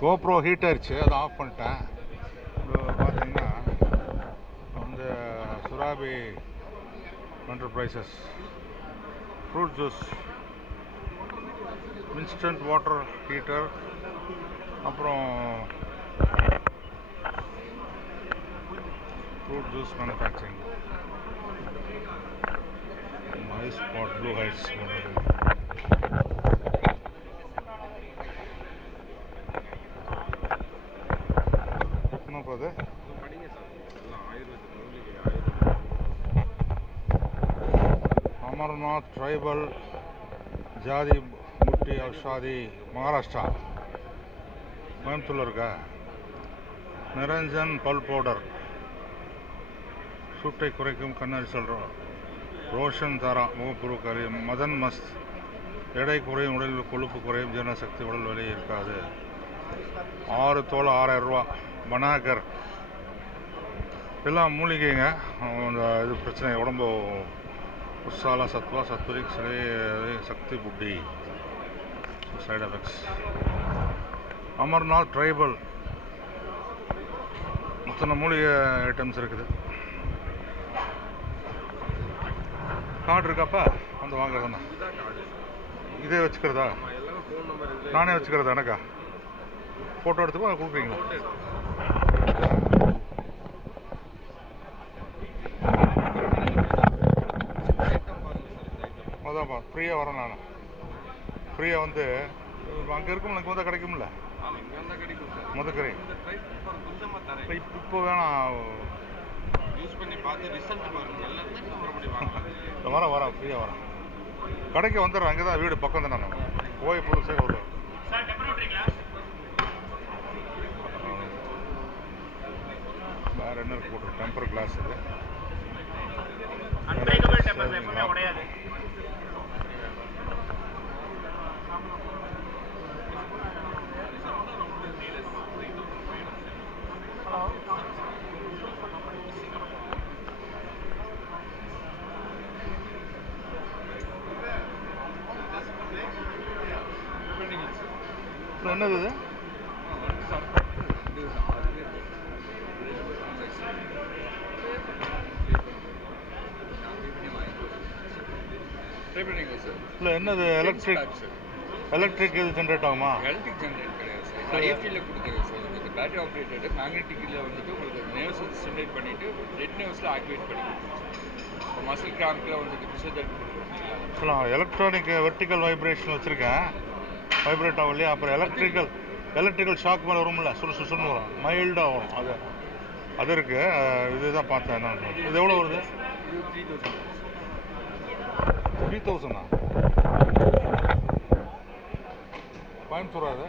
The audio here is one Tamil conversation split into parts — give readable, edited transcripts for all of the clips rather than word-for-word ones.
கோப்ரோ ஹீட் ஆயிடுச்சு, அதை ஆஃப் பண்ணிட்டேன். இப்போ பார்த்தீங்கன்னா வந்து Surabhi enterprises fruit juice, instant water heater, அப்புறம் fruit juice manufacturing, ice spot, blue heights போகுது. அமர்நாத் ட்ரைபல் ஜாதி முட்டி ஔஷாதி, மகாராஷ்டிரா, கோயம்புத்தூரில் இருக்கா. நிரஞ்சன் பல் பவுடர், சூட்டை குறைக்கும் கண்ணரிசல், ரோஷன் தாரா முகப்புரு கரையும், மதன் மஸ்த் எடை குறையும், உடலில் கொழுப்பு குறையும், ஜீரணசக்தி, உடல் வலி இருக்காது. 6 தோல் 6000 ரூபா. பனாகர் எல்லாம் மூலிகைங்க. இந்த இது பிரச்சனை, உடம்பு உற்சால சத்வா சத்வரிக் சக்தி புட்டி, சைடு எஃபெக்ட்ஸ். அமர்நாத் ட்ரைபல், இத்தனை மூலிகை ஐட்டம்ஸ் இருக்குது. கார்டு இருக்காப்பா, வந்து வாங்குறதுண்ணா. இதே வச்சுக்கிறதா? நானே வச்சுக்கிறதா? எனக்கா ஃபோட்டோ எடுத்துக்கோ, அதை கொடுக்குறீங்களா? அதான்ப்பா, ஃப்ரீயாக வரேன் நான். ஃப்ரீயாக வந்து அங்கே இருக்கும், எனக்கு வந்து கிடைக்கும்ல முதக்கரை. இப்போ வேணாம், வரேன் ஃப்ரீயாக வரேன். கடைக்கு வந்துடுறேன், அங்கே தான் வீடு பக்கம் தானே. நான் போய் புதுசாக ஒரு வேறு என்ன போட்டு டெம்பர் கிளாஸ் இது. என்னது இது? இல்லை என்னது? எலக்ட்ரிக் இது ஜென்ரேட் ஆகுமா? எலக்ட்ரிக் ஜென்ரேட் கிடையாது சார், ஏபியில் கொடுத்துருக்கு சார். உங்களுக்கு பேட்டரி ஆப்ரேட்டட் மேக்னெட்டிக்கில் வந்துட்டு உங்களுக்கு நர்வ்ஸ் ஸ்டிமுலேட் பண்ணிவிட்டு ரெட் நர்வ்ஸில் ஆக்டிவேட் பண்ணி இப்போ மசில் கிராம்பில் வந்துட்டு ஃபிசியோதெரப்பி கொடுக்குறோம். எலக்ட்ரானிக் வெர்டிக்கல் வைப்ரேஷன் வச்சுருக்கேன், வைப்ரேட் ஆகும் இல்லையா? அப்புறம் எலக்ட்ரிக்கல் ஷாக் மேலே வரும்ல, சுருன்னு வரும், மைல்டாக வரும். அது இருக்குது. இதுதான் பார்த்தேன். என்ன இது எவ்வளோ வருது? 3000 கோயம்புத்தூர். அது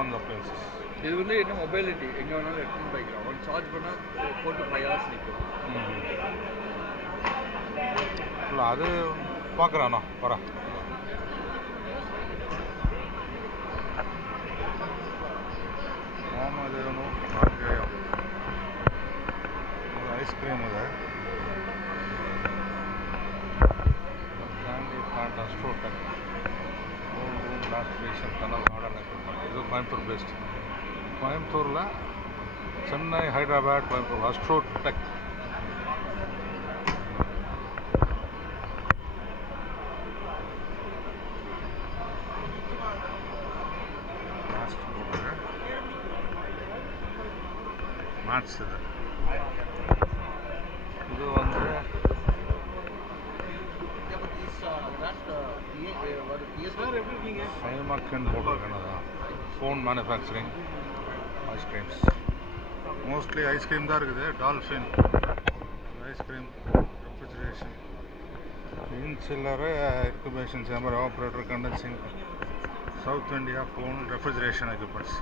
ஆன் த பிளேசஸ். இது வந்து என்ன மொபைலிட்டி, எங்கே வேணாலும் எடுத்துன்னு போய்க்கலாம். ஒன் சார்ஜ் பண்ணால் 4 to 5 hours நிற்கும். இல்லை அது பார்க்குறேண்ணா, வரேன். வாமதேவனு ஆர்கேயம் ஐஸ்கிரீம். அது கேண்டி பிளான்ட், அஸ்ட்ரோடெக், லாஸ்ட்ரேஷன், டனல், மாடர்ன் எக்யூப்மெண்ட். இது கோயம்புத்தூர் பேஸ்ட். கோயம்புத்தூரில் சென்னை, ஹைதராபாத், கோயம்புத்தூர் அஸ்ட்ரோடெக். மேட்ச் இது வந்து சைமக்கன் போட்டிருக்கேன். Phone manufacturing, ice creams, mostly ice cream தான் இருக்குது. டால்ஃபின் ஐஸ்கிரீம், ரெஃப்ரிஜரேஷன், இன்சில்லரு, incubation chamber, operator, condensing, south India phone refrigeration equipments.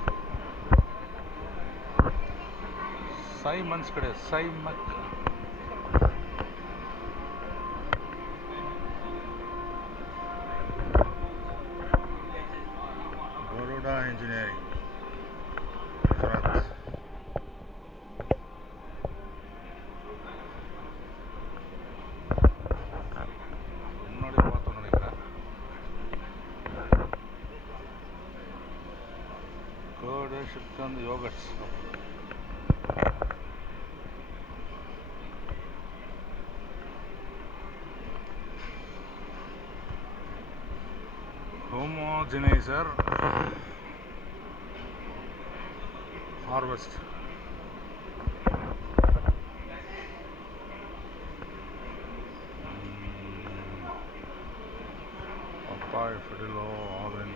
சைமன்ஸ் கிடையாது, சைமக். பரோடா இன்ஜினியரிங், குஜராத். முன்னாடி பார்த்தோம் நினைக்கிறேன். Ayurveda Shrikhand yogurts. Homogenizer harvest. Papaya, Fidelio, Oven.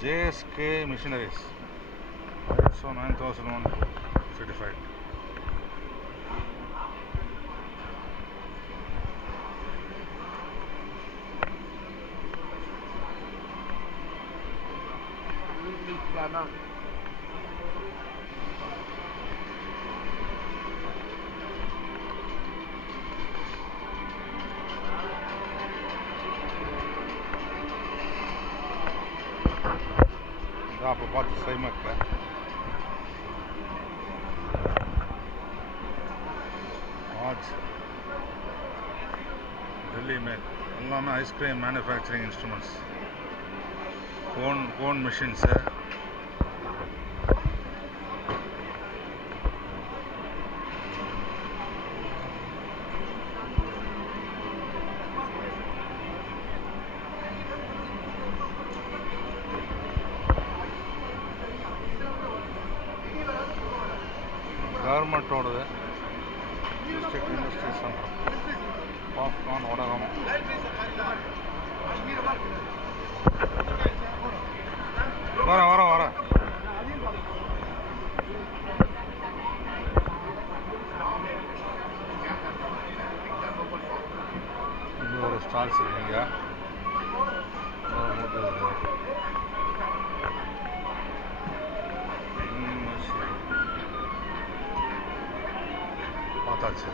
JSK Machineries, ISO 9001 certified. அப்போ பார்த்து சைமக்கு வாட்ச் டெல்லி மேட் எல்லாமே ice cream manufacturing instruments, cone machines, கவர்மெண்ட்டோடது டிஸ்ட்ரிக்ட் இண்டஸ்ட்ரி சென்டர், பாப்கார்ன், வடகம். வரேன் இது ஒரு ஸ்டால்ஸ் இருக்குங்க. பார்த்தாச்சு.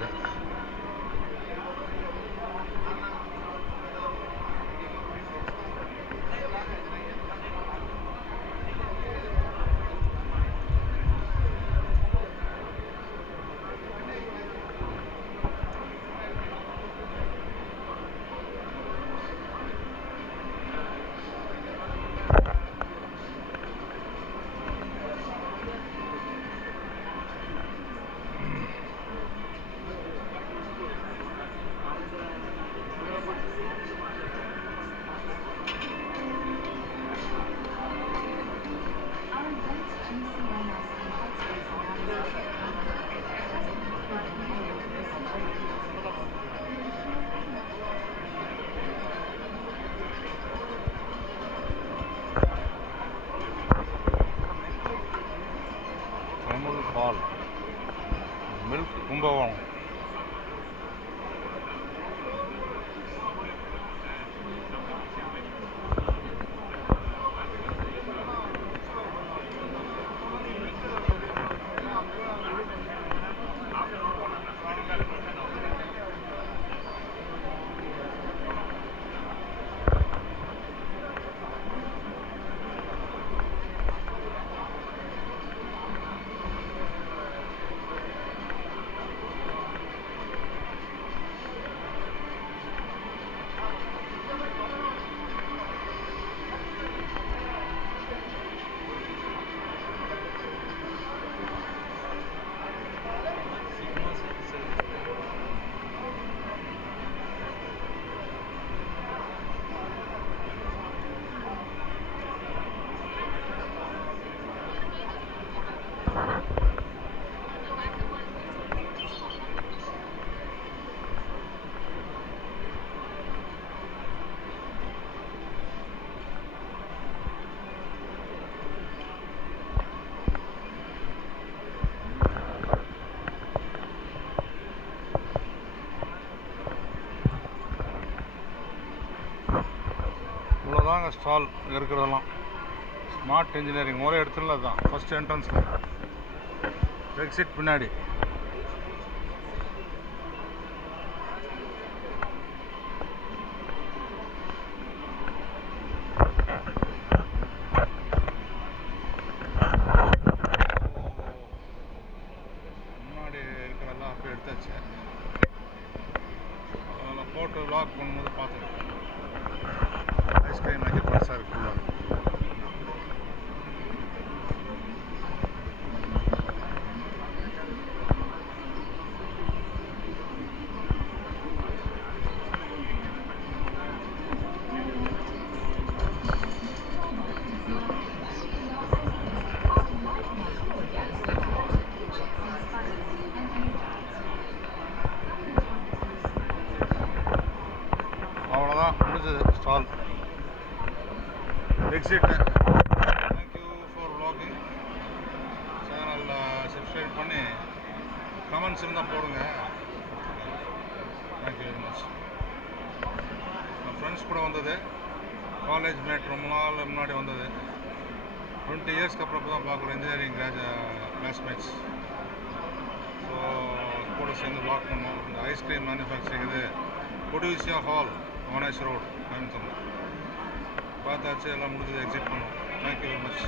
அவ்வளோதாங்க ஸ்டால் இருக்கிறதெல்லாம். ஸ்மார்ட் இன்ஜினியரிங் ஒரே இடத்துல தான் ஃபஸ்ட் என்ட்ரன்ஸில், எக்ஸிட் பின்னாடி. முன்னாடி இருக்கிறதெல்லாம் அப்படியே எடுத்தாச்சு. அதில் போட்டு வ்ளாக் பண்ணும்போது பார்த்துருக்கேன். ஐஸ்கிரீம் நகை பெருசாக இருக்கு ஃபுல்லாக. அவ்வளோதான் முடிஞ்சது stall, exit. Thank you for vlogging. சேனலில் சப்ஸ்கிரைப் பண்ணி கமெண்ட்ஸ் இருந்தால் போடுங்க. Thank you very much. என் ஃப்ரெண்ட்ஸ் கூட வந்தது, காலேஜ் மேட் ரொம்ப நாள் முன்னாடி வந்தது. 20 இயர்ஸ்க்கு அப்புறம் தான் பார்க்குறோம் இன்ஜினியரிங் கிளாஸ்மேட்ஸ். ஸோ கூட சேர்ந்து வ்ளாக் பண்ணோம். இந்த ஐஸ்கிரீம் மேனுஃபேக்சரிங் இது கொடிசியா ஹால், மோனேஷ் ரோட், கோயம்புத்தூர். பார்த்தாச்சு, எல்லாம் முடிஞ்சது, எக்ஸிட் பண்ணுவோம். Thank you very much.